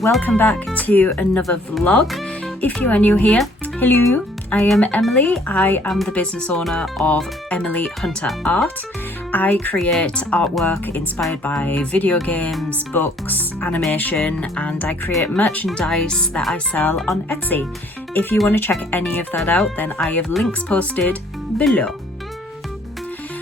Welcome back to another vlog. If you are new here, hello, I am Emily. I am the business owner of Emily Hunter Art. I create artwork inspired by video games, books, animation, and I create merchandise that I sell on Etsy. If you want to check any of that out, then I have links posted below.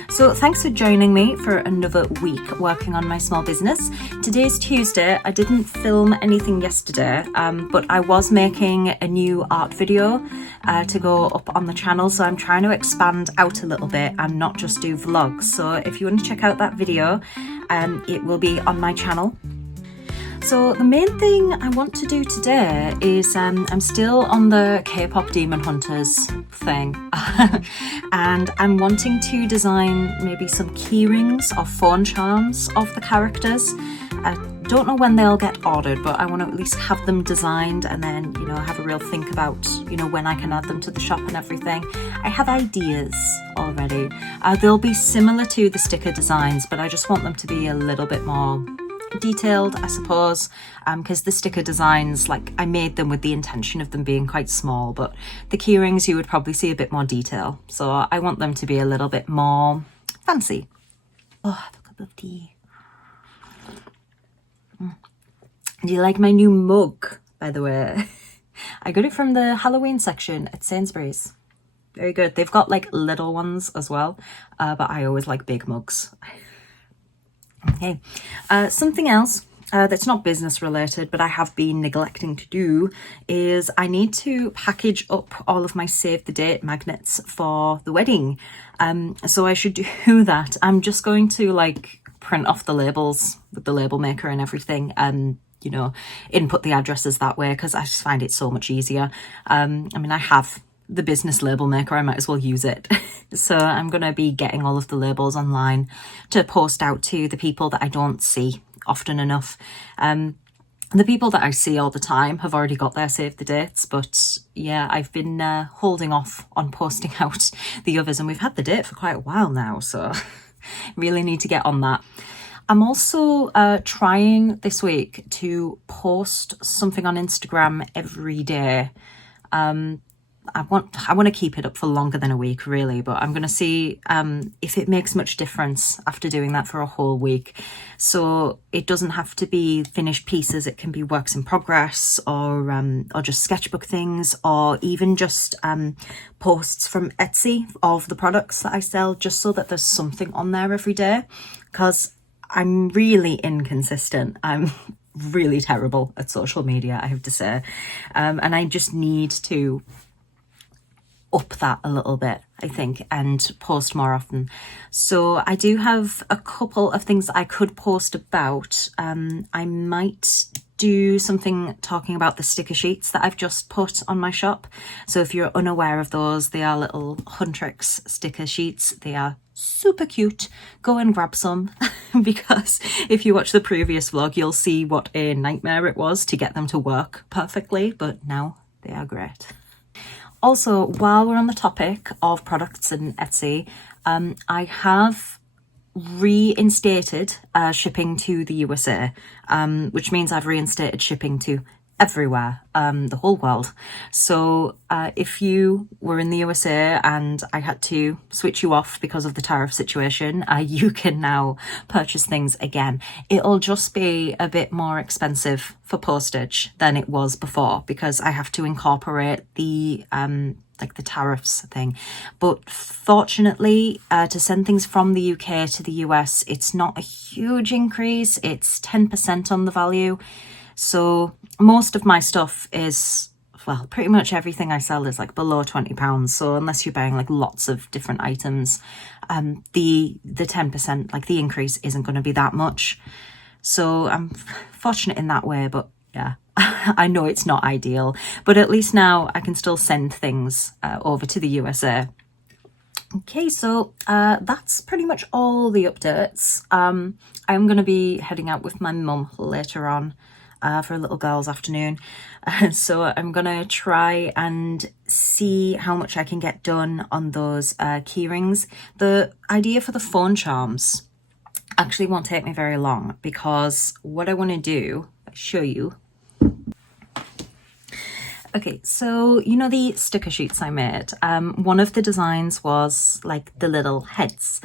So thanks for joining me for another week working on my small business. Today's Tuesday. I didn't film anything yesterday, but I was making a new art video to go up on the channel. So I'm trying to expand out a little bit and not just do vlogs. So if you want to check out that video, it will be on my channel. So the main thing I want to do today is I'm still on the K-pop Demon Hunters thing and I'm wanting to design maybe some key rings or phone charms of the characters. I don't know when they'll get ordered, but I want to at least have them designed and then, you know, have a real think about, you know, when I can add them to the shop and everything. I have ideas already. They'll be similar to the sticker designs, but I just want them to be a little bit more detailed, I suppose, because the sticker designs, like, I made them with the intention of them being quite small, but the key rings you would probably see a bit more detail, so I want them to be a little bit more fancy. Oh, have a cup of tea. Do you like my new mug, by the way? I got it from the Halloween section at Sainsbury's. Very good. They've got like little ones as well, but I always like big mugs. Okay, something else that's not business related, but I have been neglecting to do is I need to package up all of my save the date magnets for the wedding. So I should do that. I'm just going to like print off the labels with the label maker and everything and, you know, input the addresses that way because I just find it so much easier. I mean, I have the business label maker, I might as well use it. So I'm going to be getting all of the labels online to post out to the people that I don't see often enough. The people that I see all the time have already got their save the dates, but yeah, I've been holding off on posting out the others, and we've had the date for quite a while now, so really need to get on that. I'm also trying this week to post something on Instagram every day. I want to keep it up for longer than a week, really, but I'm going to see if it makes much difference after doing that for a whole week. So it doesn't have to be finished pieces. It can be works in progress or just sketchbook things, or even just posts from Etsy of the products that I sell, just so that there's something on there every day, because I'm really inconsistent. I'm really terrible at social media, I have to say, and I just need to up that a little bit, I think, and post more often. So I do have a couple of things that I could post about. I might do something talking about the sticker sheets that I've just put on my shop. So if you're unaware of those, they are little Huntrix sticker sheets. They are super cute. Go and grab some because if you watch the previous vlog, you'll see what a nightmare it was to get them to work perfectly, but now they are great. Also, while we're on the topic of products and Etsy, I have reinstated shipping to the USA, which means I've reinstated shipping to everywhere, the whole world. So if you were in the USA and I had to switch you off because of the tariff situation, you can now purchase things again. It'll just be a bit more expensive for postage than it was before because I have to incorporate the like the tariffs thing. But fortunately, to send things from the UK to the US, it's not a huge increase. It's 10% on the value. So most of my stuff is, well, pretty much everything I sell is like below £20. So unless you're buying like lots of different items, the 10%, like the increase isn't going to be that much. So I'm fortunate in that way, but yeah, I know it's not ideal, but at least now I can still send things over to the USA. Okay, so that's pretty much all the updates. I'm going to be heading out with my mum later on for a little girls' afternoon. So I'm going to try and see how much I can get done on those key rings. The idea for the phone charms actually won't take me very long, because what I want to do, I'll show you. Okay, so you know the sticker sheets I made? One of the designs was like the little heads.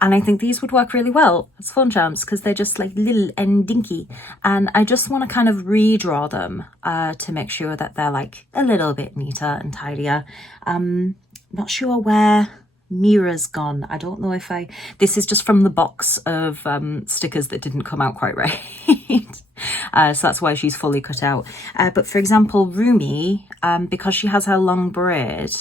And I think these would work really well as phone charms because they're just like little and dinky. And I just want to kind of redraw them to make sure that they're like a little bit neater and tidier. Not sure where Mira's gone. I don't know if this is just from the box of stickers that didn't come out quite right. So that's why she's fully cut out. But for example, Rumi, because she has her long braid,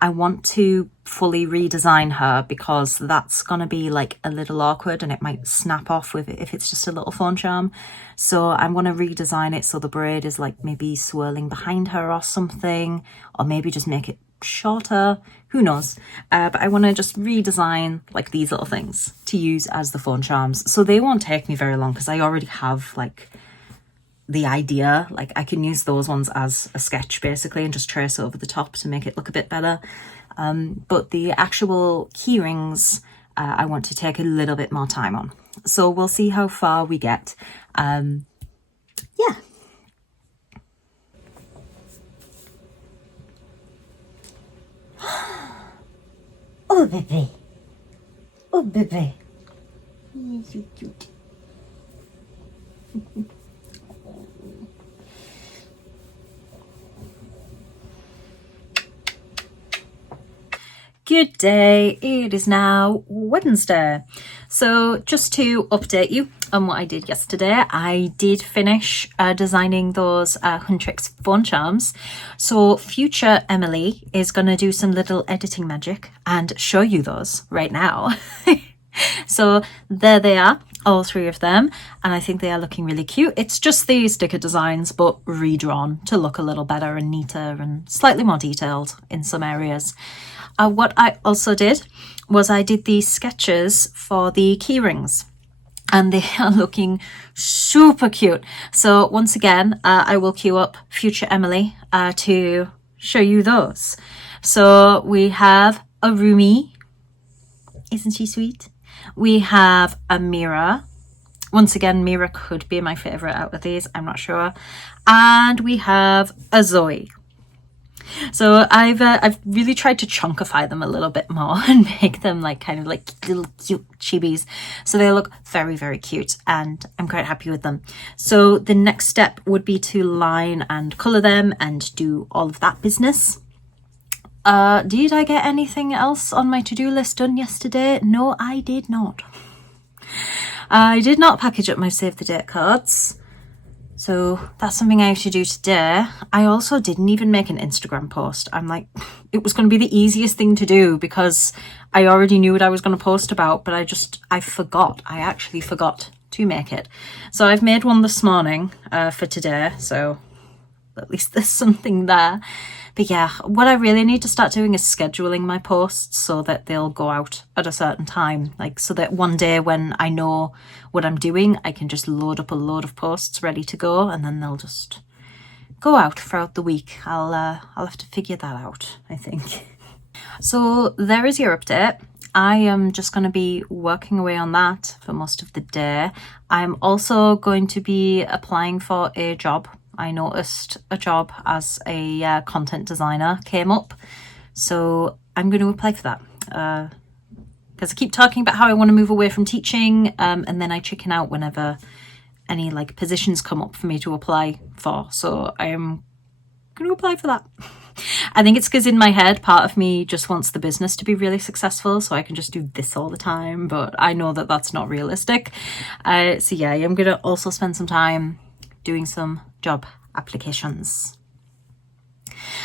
I want to fully redesign her because that's going to be like a little awkward and it might snap off with it if it's just a little phone charm. So I want to redesign it so the braid is like maybe swirling behind her or something, or maybe just make it shorter, who knows. But I want to just redesign like these little things to use as the phone charms. So they won't take me very long because I already have like the idea. Like I can use those ones as a sketch basically and just trace over the top to make it look a bit better. But the actual key rings, I want to take a little bit more time on. So we'll see how far we get. Yeah. Oh, baby. Oh, baby. You're so cute. Good day, it is now Wednesday. So just to update you on what I did yesterday, I did finish designing those Huntrix phone charms. So future Emily is going to do some little editing magic and show you those right now. So there they are, all three of them, and I think they are looking really cute. It's just the sticker designs but redrawn to look a little better and neater and slightly more detailed in some areas. What I also did was I did these sketches for the key rings and they are looking super cute. So once again, I will queue up future Emily to show you those. So we have a Rumi. Isn't she sweet? We have a Mira. Once again, Mira could be my favourite out of these, I'm not sure. And we have a Zoe. So I've really tried to chunkify them a little bit more and make them like kind of like little cute chibis. So they look very, very cute and I'm quite happy with them. So the next step would be to line and colour them and do all of that business. Did I get anything else on my to-do list done yesterday? No, I did not. I did not package up my save the date cards. So that's something I have to do today. I also didn't even make an Instagram post. I'm like, it was going to be the easiest thing to do because I already knew what I was going to post about, but I forgot. I actually forgot to make it. So I've made one this morning for today. So at least there's something there. But yeah, what I really need to start doing is scheduling my posts so that they'll go out at a certain time. Like so that one day when I know what I'm doing, I can just load up a load of posts ready to go and then they'll just go out throughout the week. I'll have to figure that out, I think. So there is your update. I am just going to be working away on that for most of the day. I'm also going to be applying for a job. I noticed a job as a content designer came up, so I'm going to apply for that because I keep talking about how I want to move away from teaching and then I chicken out whenever any like positions come up for me to apply for, so I am going to apply for that. I think it's because in my head, part of me just wants the business to be really successful so I can just do this all the time, but I know that that's not realistic. So yeah, I'm gonna also spend some time doing some job applications.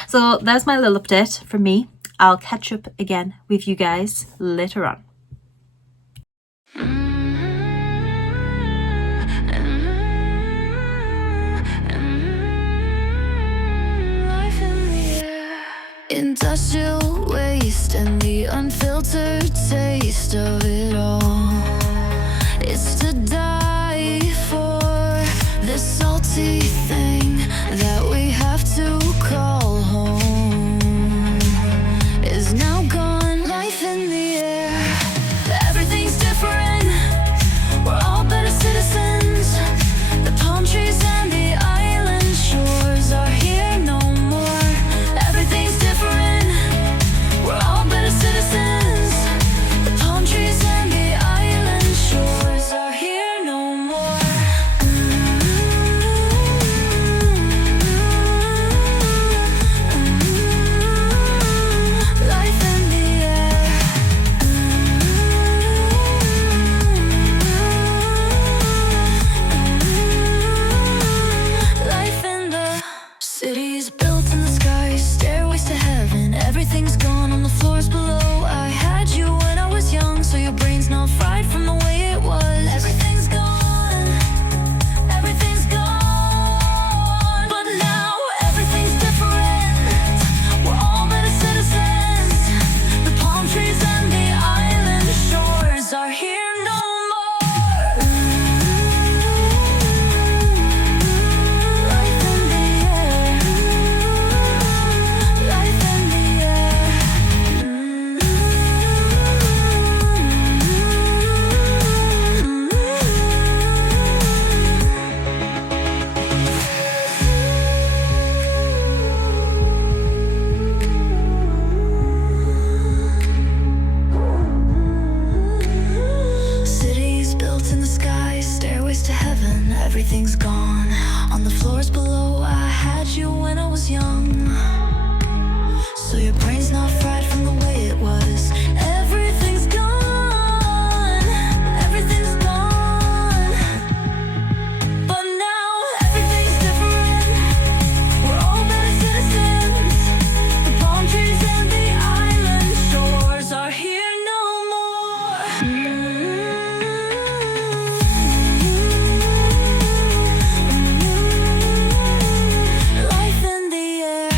So there's my little update from me. I'll catch up again with you guys later on. Industrial waste and the unfiltered taste of it all. It's to die for, this salty thing that we have to call home is now gone. Life in the air, everything's different. We're all better citizens. The palm trees and the island shores are here no more. Everything's different. We're all better citizens. The palm trees and the island shores are here no more. Life in the air. Life in the cities built in the sky, stairways to heaven. Everything's gone on the floors below. I had you when I was young, so your brain's not fried from the way it was. Everything's gone, everything's gone. But now everything's different. We're all better citizens. The palm trees and the island shores are here no more. Life in the air. Life in the air. Cities built in the sky, stairways to heaven. Everything's gone on the floors below. I had you when I was young, so your brain's not fried from the way it was. Everything's gone, everything's gone. But now everything's different. We're all better citizens. The palm trees and the island shores are here no more. Life in the air.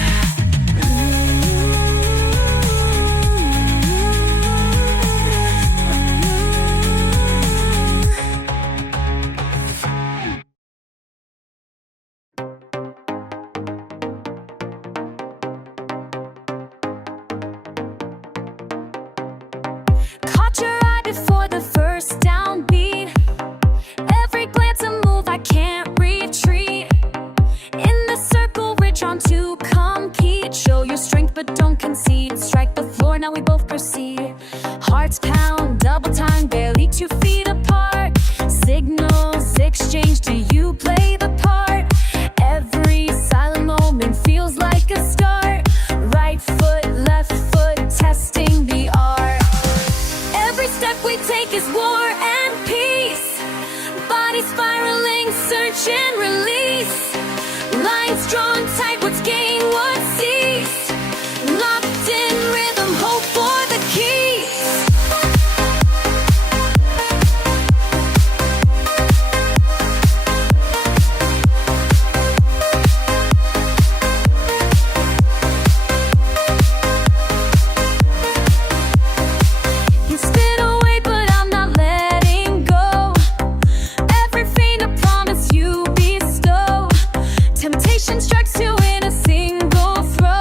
Caught your eye before the first downbeat. Every glance a move, I can't retreat. In the circle, we're drawn to compete. Show your strength, but don't concede. Strike the floor, now we both proceed. Hearts pound, double time, barely 2 feet apart. Signals exchange, do you play the part? Every silent moment feels like a start. Right foot, left foot, testing the art. Every step we take is war and peace. Body spiraling, search and release. Lines drawn tight, what's gained, what's ceased. Locked in rhythm, hope for the keys. You spit away, but I'm not letting go. Every feint a promise you bestow. Temptation strikes you in a single throw.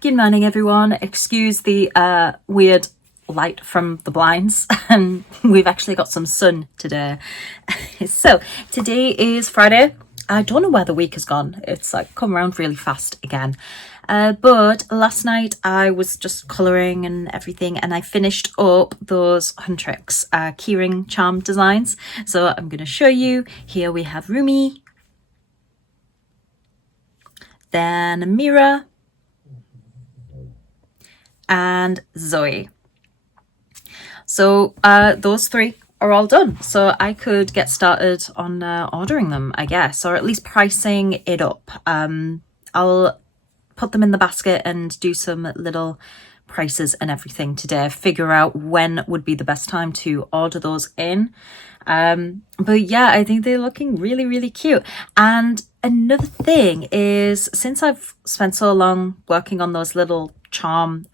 Good morning, everyone. Excuse the weird light from the blinds. We've actually got some sun today. So today is Friday. I don't know where the week has gone. It's like come around really fast again. But last night I was just colouring and everything, and I finished up those Huntrix keyring charm designs. So I'm going to show you. Here we have Rumi, then Amira, and Zoe. So those three are all done. So I could get started on ordering them, I guess, or at least pricing it up. I'll put them in the basket and do some little prices and everything today. Figure out when would be the best time to order those in. But yeah, I think they're looking really, really cute. And another thing is, since I've spent so long working on those little charm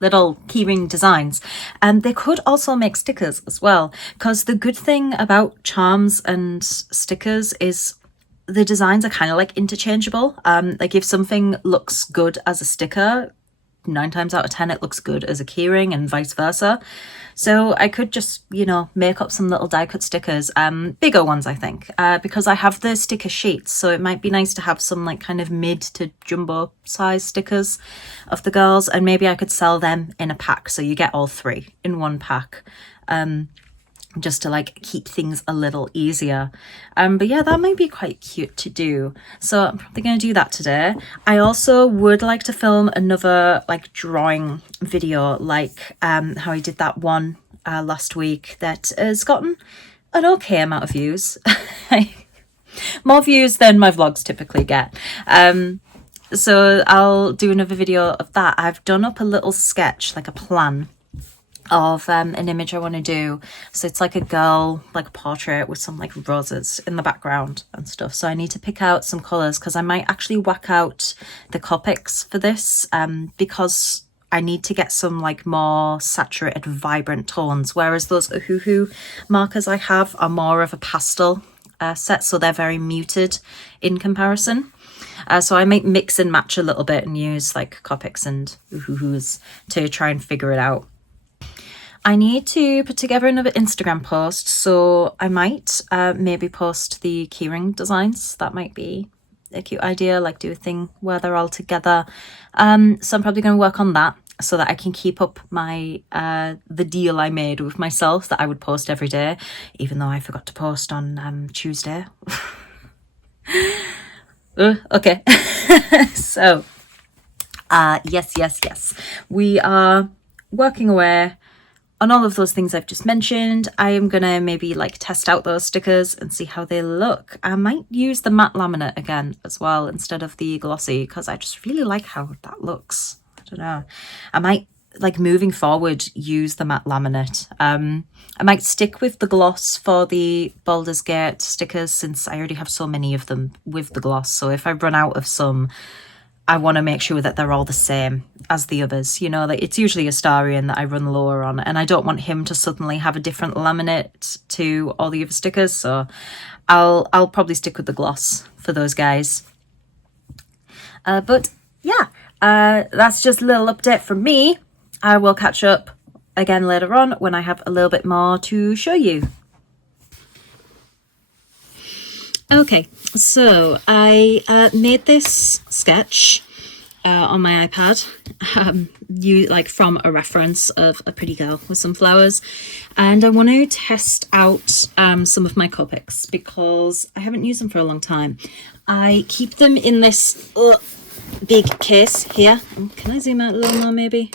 little keyring designs, they could also make stickers as well, because the good thing about charms and stickers is the designs are kind of like interchangeable. Like if something looks good as a sticker, 9 times out of 10 it looks good as a keyring, and vice versa. So I could just, you know, make up some little die cut stickers, bigger ones I think, because I have the sticker sheets, so it might be nice to have some like kind of mid to jumbo size stickers of the girls, and maybe I could sell them in a pack, so you get all 3 in one pack, just to like keep things a little easier. But yeah, that might be quite cute to do, so I'm probably going to do that today. I also would like to film another like drawing video, like how I did that one last week that has gotten an okay amount of views. More views than my vlogs typically get. So I'll do another video of that. I've done up a little sketch, like a plan of an image I want to do. So it's like a girl, like a portrait with some like roses in the background and stuff. So I need to pick out some colours, because I might actually whack out the Copics for this, because I need to get some like more saturated, vibrant tones, whereas those Ohuhu markers I have are more of a pastel set, so they're very muted in comparison. So I might mix and match a little bit and use like Copics and Ohuhus to try and figure it out. I need to put together another Instagram post, so I might maybe post the keyring designs. That might be a cute idea, like do a thing where they're all together. So I'm probably going to work on that so that I can keep up my the deal I made with myself that I would post every day, even though I forgot to post on Tuesday. Okay. So yes, we are working away on all of those things I've just mentioned. I am gonna maybe like test out those stickers and see how they look. I might use the matte laminate again as well instead of the glossy, because I just really like how that looks. I don't know. I might, like moving forward, use the matte laminate. I might stick with the gloss for the Baldur's Gate stickers, since I already have so many of them with the gloss. So if I run out of some, I want to make sure that they're all the same as the others. You know, like it's usually Astarion that I run lower on, and I don't want him to suddenly have a different laminate to all the other stickers. So I'll probably stick with the gloss for those guys. But yeah, that's just a little update from me. I will catch up again later on when I have a little bit more to show you. Okay, so I made this sketch on my iPad, like from a reference of a pretty girl with some flowers, and I want to test out some of my Copics because I haven't used them for a long time. I keep them in this big case here. Can I zoom out a little more maybe?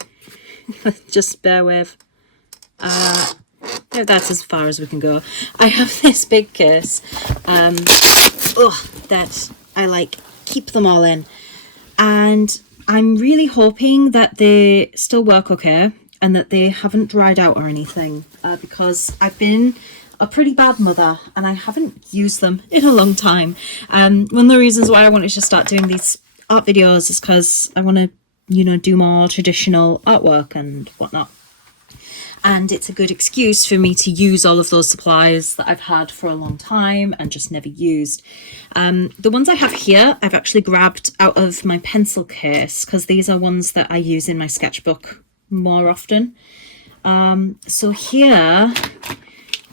Just bear with. That's as far as we can go. I have this big case that I like keep them all in, and I'm really hoping that they still work okay and that they haven't dried out or anything, because I've been a pretty bad mother and I haven't used them in a long time. One of the reasons why I wanted to start doing these art videos is because I want to, you know, do more traditional artwork and whatnot. and it's a good excuse for me to use all of those supplies that I've had for a long time and just never used. The ones I have here, I've actually grabbed out of my pencil case because these are ones that I use in my sketchbook more often. So here,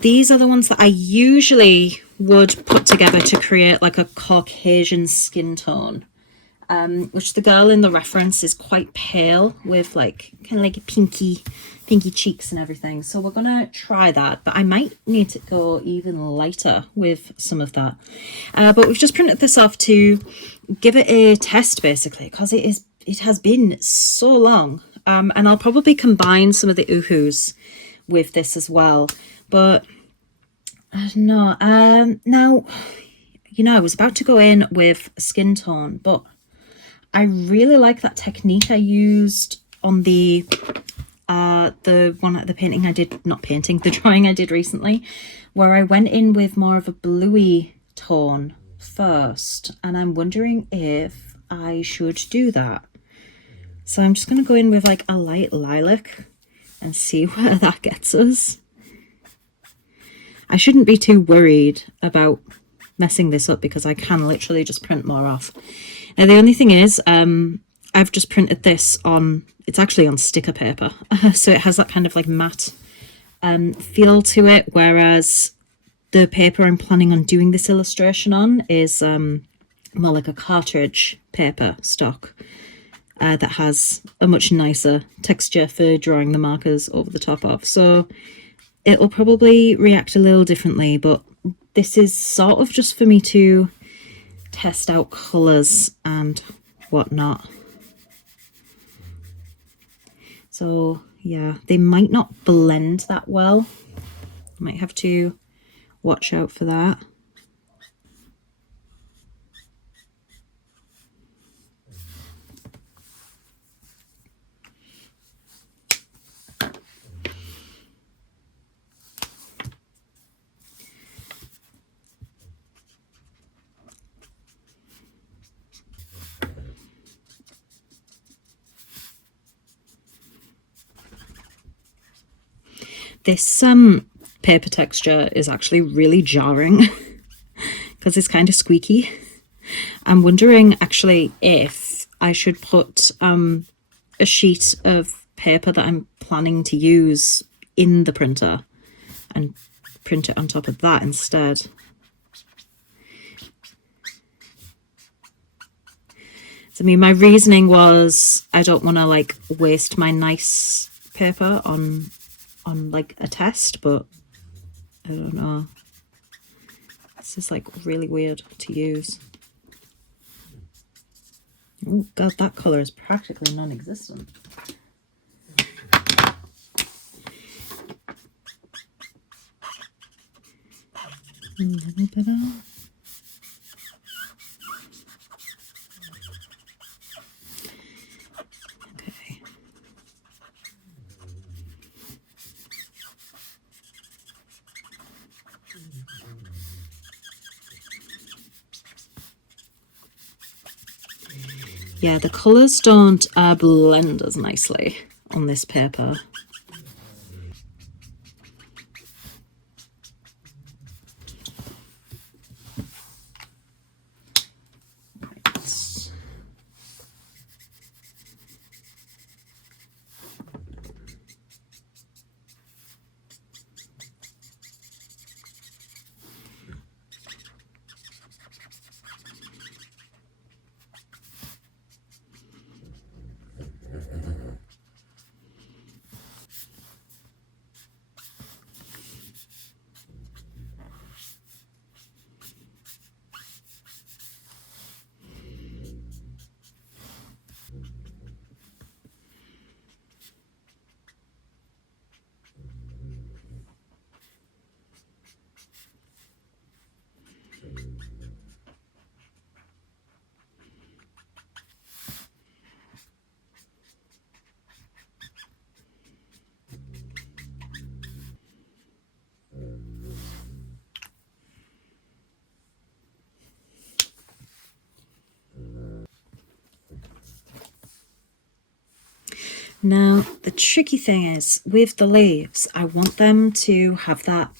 these are the ones that I usually would put together to create like a Caucasian skin tone, which the girl in the reference is quite pale with like kind of like pinky cheeks and everything. So we're gonna try that, but I might need to go even lighter with some of that. But we've just printed this off to give it a test basically, because it has been so long. And I'll probably combine some of the Oohoo's with this as well. But I don't know. Now, you know, I was about to go in with skin tone, but I really like that technique I used on the painting I did, not painting, the drawing I did recently, where I went in with more of a bluey tone first. And I'm wondering if I should do that. So I'm just going to go in with like a light lilac and see where that gets us. I shouldn't be too worried about messing this up because I can literally just print more off. Now the only thing is, I've just printed this on, it's actually on sticker paper. So it has that kind of like matte feel to it, whereas the paper I'm planning on doing this illustration on is more like a cartridge paper stock. That has a much nicer texture for drawing the markers over the top of. So it'll probably react a little differently, but this is sort of just for me to test out colours and whatnot. So yeah, they might not blend that well. Might have to watch out for that. This paper texture is actually really jarring because it's kind of squeaky. I'm wondering actually if I should put a sheet of paper that I'm planning to use in the printer and print it on top of that instead. So I mean, my reasoning was I don't want to like waste my nice paper on like a test, but I don't know. This is like really weird to use. Oh god, that colour is practically non-existent. A little bit of. Yeah, the colours don't blend as nicely on this paper. Now, the tricky thing is, with the leaves, I want them to have that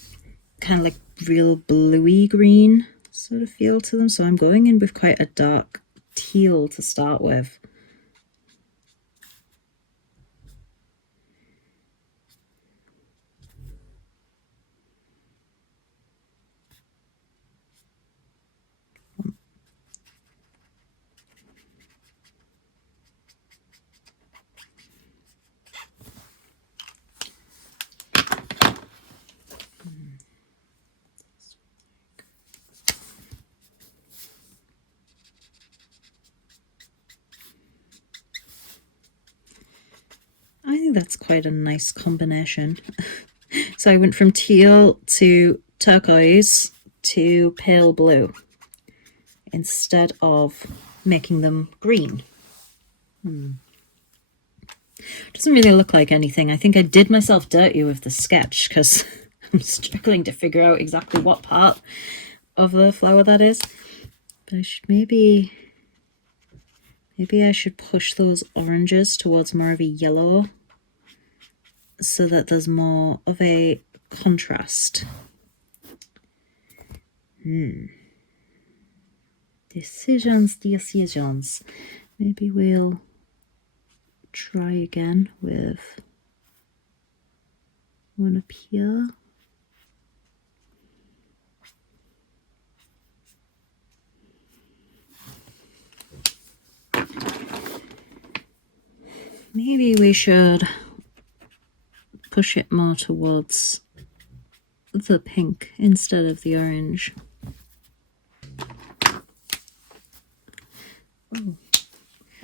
kind of like real bluey green sort of feel to them. So I'm going in with quite a dark teal to start with. I think that's quite a nice combination. So I went from teal to turquoise to pale blue instead of making them green. Doesn't really look like anything. I think I did myself dirty with the sketch because I'm struggling to figure out exactly what part of the flower that is. But I should maybe I should push those oranges towards more of a yellow so that there's more of a contrast. Decisions. Maybe we'll try again with one up here. Maybe we should push it more towards the pink instead of the orange. Ooh.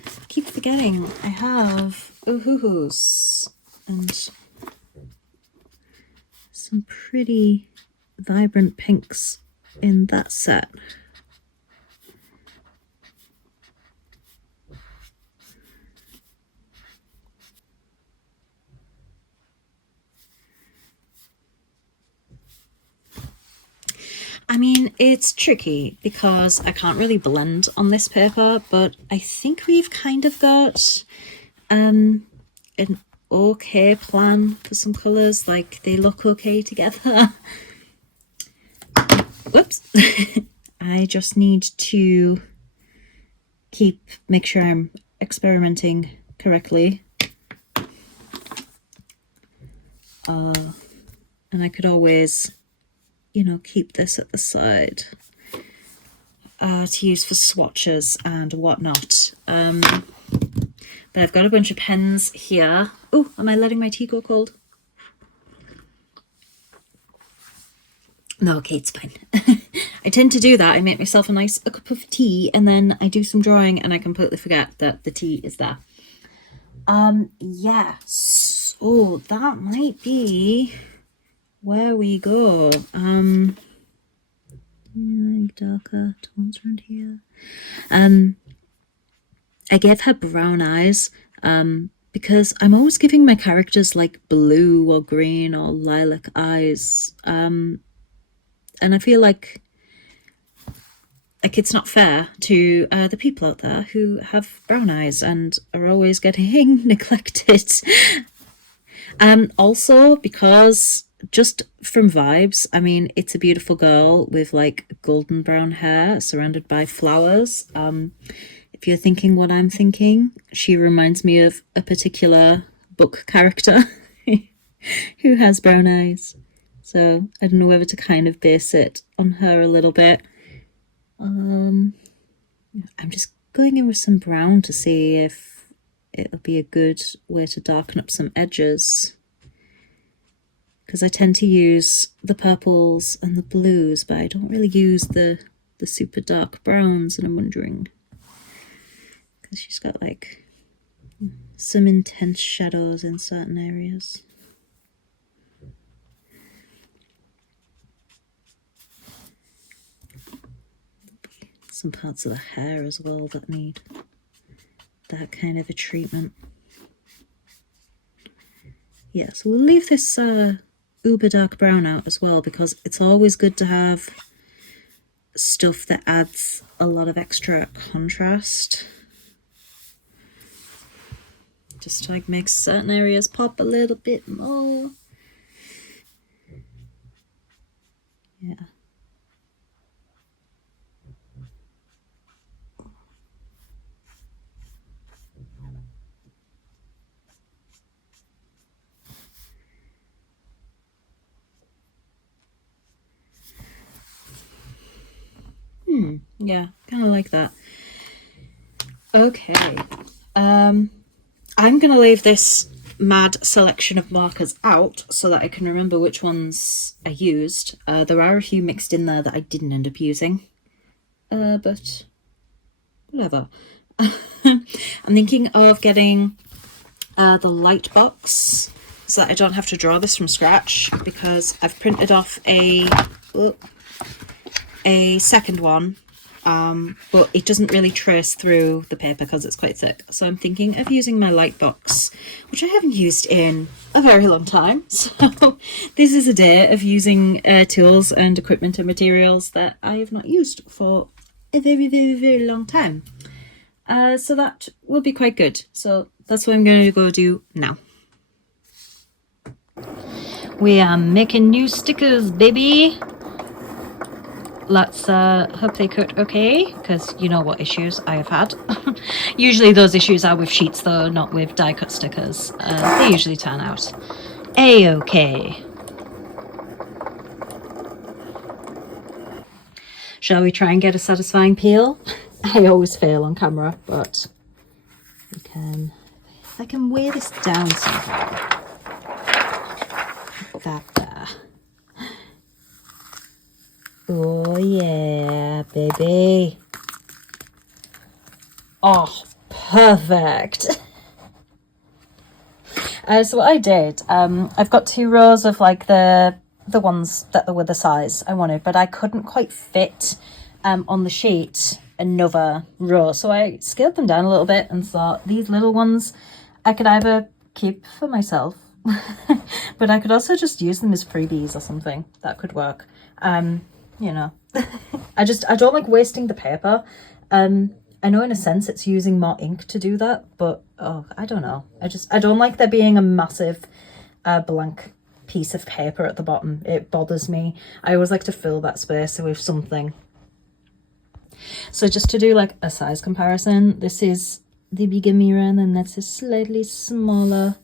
I keep forgetting I have oohoo's and some pretty vibrant pinks in that set. I mean, it's tricky because I can't really blend on this paper, but I think we've kind of got an okay plan for some colours. Like, they look okay together. Whoops. I just need to make sure I'm experimenting correctly. And I could always, keep this at the side to use for swatches and whatnot. But I've got a bunch of pens here. Oh, am I letting my tea go cold? No, okay, it's fine. I tend to do that. I make myself a cup of tea and then I do some drawing and I completely forget that the tea is there. Yeah. So that might be where we go. Like darker tones around here. I gave her brown eyes because I'm always giving my characters like blue or green or lilac eyes. And I feel like it's not fair to the people out there who have brown eyes and are always getting neglected. Also, because just from vibes, I mean, it's a beautiful girl with like golden brown hair surrounded by flowers. If you're thinking what I'm thinking, she reminds me of a particular book character who has brown eyes. So I don't know whether to kind of base it on her a little bit. I'm just going in with some brown to see if it'll be a good way to darken up some edges. Because I tend to use the purples and the blues, but I don't really use the super dark browns, and I'm wondering, because she's got like some intense shadows in certain areas. Some parts of the hair as well that need that kind of a treatment. Yeah, so we'll leave this uber dark brown out as well, because it's always good to have stuff that adds a lot of extra contrast. just to like make certain areas pop a little bit more. Yeah. Yeah, kind of like that. Okay. I'm gonna leave this mad selection of markers out so that I can remember which ones I used. There are a few mixed in there that I didn't end up using. But whatever. I'm thinking of getting the light box so that I don't have to draw this from scratch, because I've printed off a second one, but it doesn't really trace through the paper because it's quite thick. So I'm thinking of using my light box, which I haven't used in a very long time. So this is a day of using tools and equipment and materials that I have not used for a very, very, very long time. So that will be quite good. So that's what I'm going to go do now. We are making new stickers, baby. Let's hope they cut okay, because you know what issues I have had. Usually those issues are with sheets though, not with die cut stickers. They usually turn out a-okay. Shall we try and get a satisfying peel? I always fail on camera, but we can, if I can weigh this down somehow. Put that there. Oh yeah, baby. Oh, perfect. So what I did, I've got 2 rows of like the ones that were the size I wanted, but I couldn't quite fit on the sheet another row. So I scaled them down a little bit and thought these little ones I could either keep for myself, but I could also just use them as freebies or something. That could work. You know, I don't like wasting the paper. I know in a sense it's using more ink to do that, but oh, I don't know. I don't like there being a massive blank piece of paper at the bottom. It bothers me. I always like to fill that space with something. So just to do like a size comparison, this is the bigger mirror, and then that's a slightly smaller,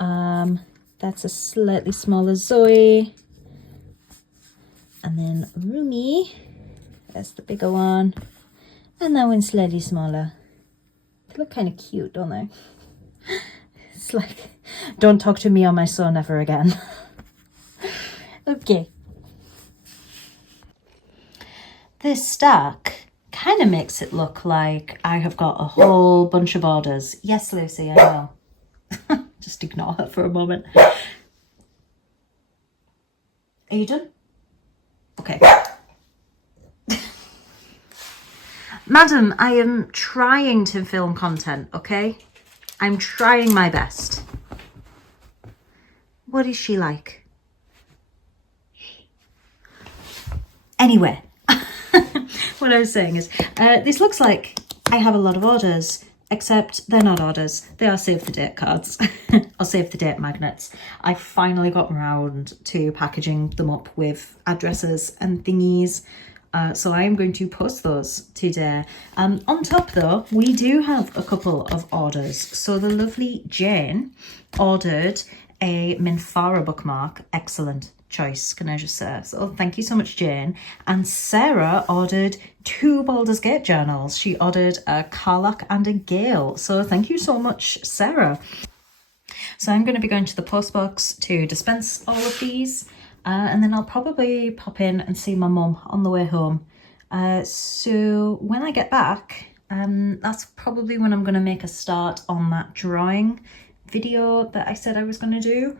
that's a slightly smaller Zoe. And then Rumi, that's the bigger one, and that one's slightly smaller. They look kind of cute, don't they? It's like, don't talk to me or my son ever again. Okay. This stack kind of makes it look like I have got a whole bunch of orders. Yes, Lucy, I know. Just ignore her for a moment. Are you done? Okay. Madam, I am trying to film content, okay? I'm trying my best. What is she like? Anyway, what I was saying is, this looks like I have a lot of orders, except they're not orders. They are save the date cards or save the date magnets. I finally got around to packaging them up with addresses and thingies. So I am going to post those today. On top though, we do have a couple of orders. So the lovely Jane ordered a Minfara bookmark. Excellent choice, can I just say. So thank you so much, Jane. And Sarah ordered 2 Baldur's Gate journals. She ordered a Karlach and a Gale. So thank you so much, Sarah. So I'm going to be going to the post box to dispense all of these. And then I'll probably pop in and see my mum on the way home. So when I get back, that's probably when I'm going to make a start on that drawing video that I said I was going to do.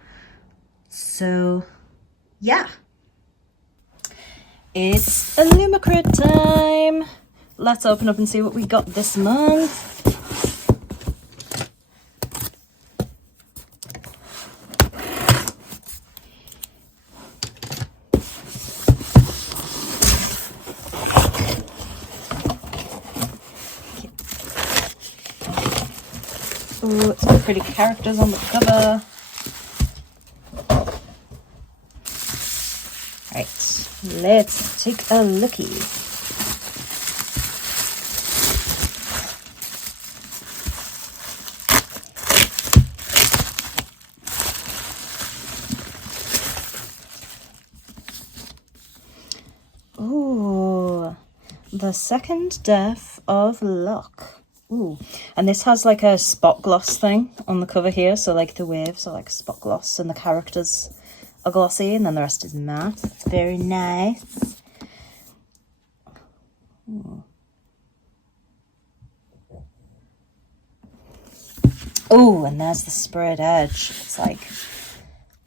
So yeah, it's Illumicrate time. Let's open up and see what we got this month. Ooh, some pretty characters on the cover. Right, let's take a lookie. Ooh, The Second Death of Locke. Ooh, and this has like a spot gloss thing on the cover here, so like the waves are like spot gloss and the characters are glossy, and then the rest is matte. It's very nice. Ooh. Oh, and there's the sprayed edge. It's like,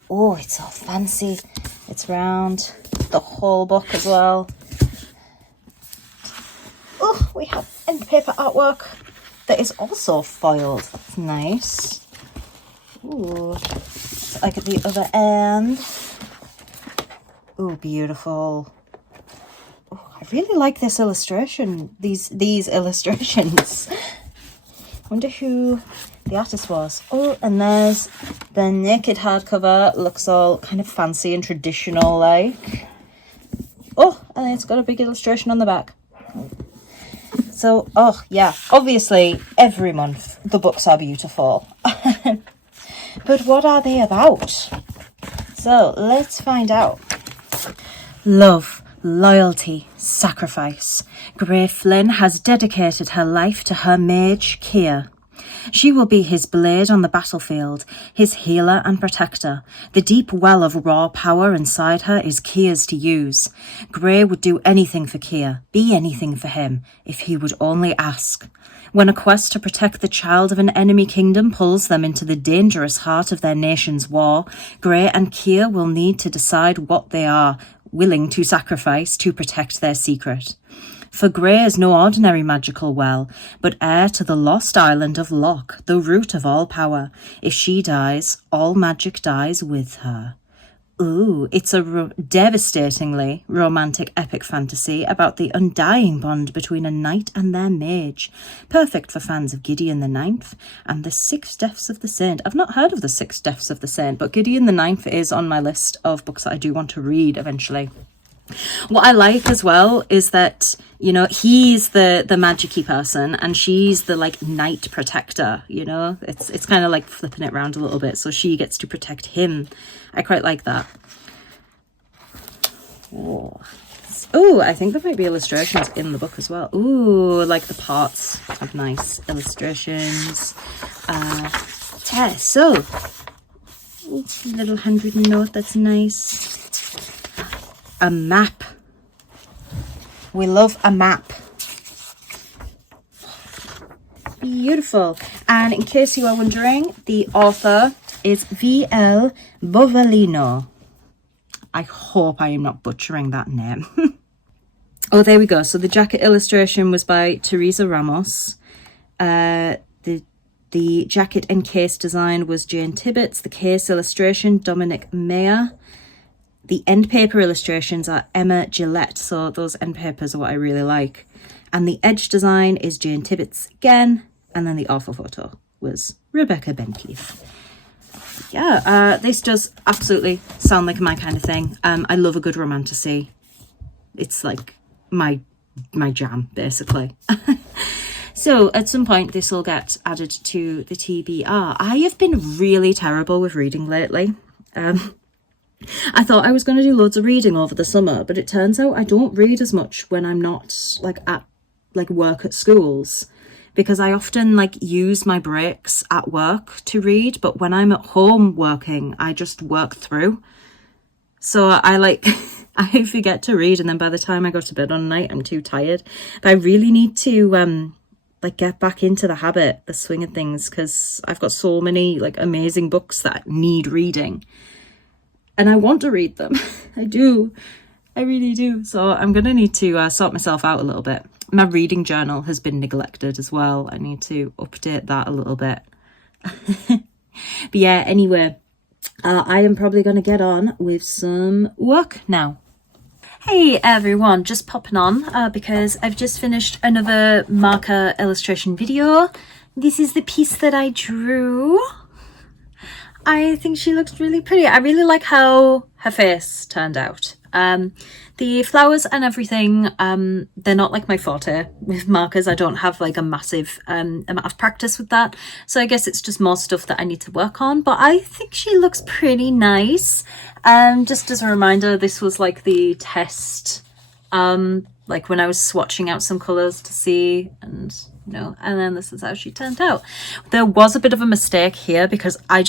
oh, it's all fancy. It's round the whole book as well. Oh, we have end paper artwork that is also foiled. That's nice. Ooh, like at the other end. Ooh, beautiful. Oh, I really like this illustration. These illustrations. Wonder who the artist was. Oh, and there's the naked hardcover. Looks all kind of fancy and traditional like. Oh, and it's got a big illustration on the back. So, oh yeah, obviously every month the books are beautiful. But what are they about? So let's find out. Love, loyalty, sacrifice. Grey Flynn has dedicated her life to her mage, Keir. She will be his blade on the battlefield, his healer and protector. The deep well of raw power inside her is Keir's to use. Grey would do anything for Keir, be anything for him, if he would only ask. When a quest to protect the child of an enemy kingdom pulls them into the dangerous heart of their nation's war, Grey and Keir will need to decide what they are willing to sacrifice to protect their secret. For Grey is no ordinary magical well, but heir to the lost island of Locke, the root of all power. If she dies, all magic dies with her. Ooh, it's a devastatingly romantic epic fantasy about the undying bond between a knight and their mage. Perfect for fans of Gideon the Ninth and the Six Deaths of the Saint. I've not heard of the Six Deaths of the Saint, but Gideon the Ninth is on my list of books that I do want to read eventually. What I like as well is that, you know, he's the magic-y person and she's the like knight protector, you know. It's kind of like flipping it around a little bit, so she gets to protect him. I quite like that. Oh, I think there might be illustrations in the book as well. Ooh, like the parts have nice illustrations. Yeah, so ooh, little handwritten note, that's nice. A map. We love a map. Beautiful. And in case you are wondering, the author is V.L. Bovellino. I hope I am not butchering that name. Oh, there we go. So the jacket illustration was by Teresa Ramos. The jacket and case design was Jane Tibbetts. The case illustration, Dominic Mayer. The end paper illustrations are Emma Gillette, so those end papers are what I really like. And the edge design is Jane Tibbetts again, and then the author photo was Rebecca Bencliffe. Yeah, this does absolutely sound like my kind of thing. I love a good romantasy. It's like my jam, basically. So at some point this will get added to the TBR. I have been really terrible with reading lately. I thought I was going to do loads of reading over the summer, but it turns out I don't read as much when I'm not like at like work at schools, because I often like use my breaks at work to read, but when I'm at home working, I just work through. So I like I forget to read, and then by the time I go to bed on night, I'm too tired. But I really need to like get back into the habit, the swing of things, because I've got so many like amazing books that need reading. And I want to read them. I do. I really do. So I'm going to need to sort myself out a little bit. My reading journal has been neglected as well. I need to update that a little bit. But yeah, anyway, I am probably going to get on with some work now. Hey everyone, just popping on because I've just finished another marker illustration video. this is the piece that I drew. I think she looks really pretty. I really like how her face turned out. The flowers and everything, they're not like my forte with markers. I don't have like a massive amount of practice with that. So I guess it's just more stuff that I need to work on. But I think she looks pretty nice. Just as a reminder, this was like the test, like when I was swatching out some colours to see, and you know, and then this is how she turned out. There was a bit of a mistake here because I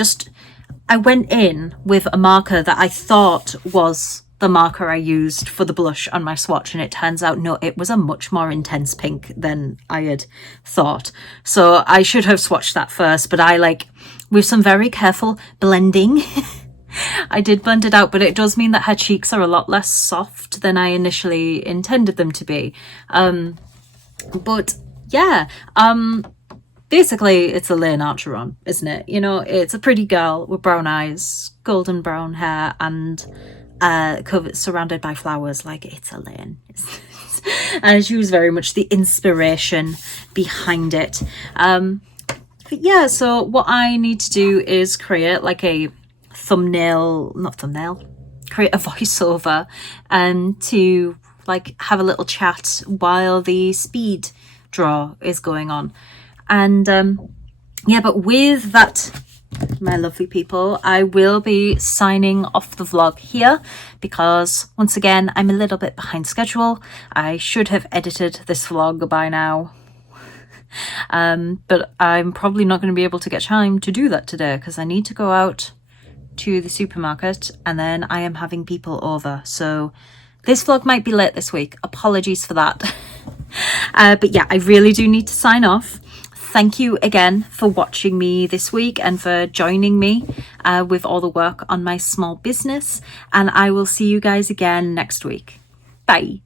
went in with a marker that I thought was the marker I used for the blush on my swatch, and it turns out no, it was a much more intense pink than I had thought. So I should have swatched that first, but I like, with some very careful blending, I did blend it out, but it does mean that her cheeks are a lot less soft than I initially intended them to be. But yeah, basically it's Elaine Archeron, isn't it? You know, it's a pretty girl with brown eyes, golden brown hair, and covered, surrounded by flowers. Like, it's Elaine. And she was very much the inspiration behind it. But yeah, so what I need to do is create like a create a voiceover to like have a little chat while the speed draw is going on. And yeah, but with that, my lovely people, I will be signing off the vlog here because once again I'm a little bit behind schedule. I should have edited this vlog by now, but I'm probably not going to be able to get time to do that today because I need to go out to the supermarket and then I am having people over, so this vlog might be late this week. Apologies for that. But yeah, I really do need to sign off. Thank you again for watching me this week and for joining me with all the work on my small business, and I will see you guys again next week. Bye.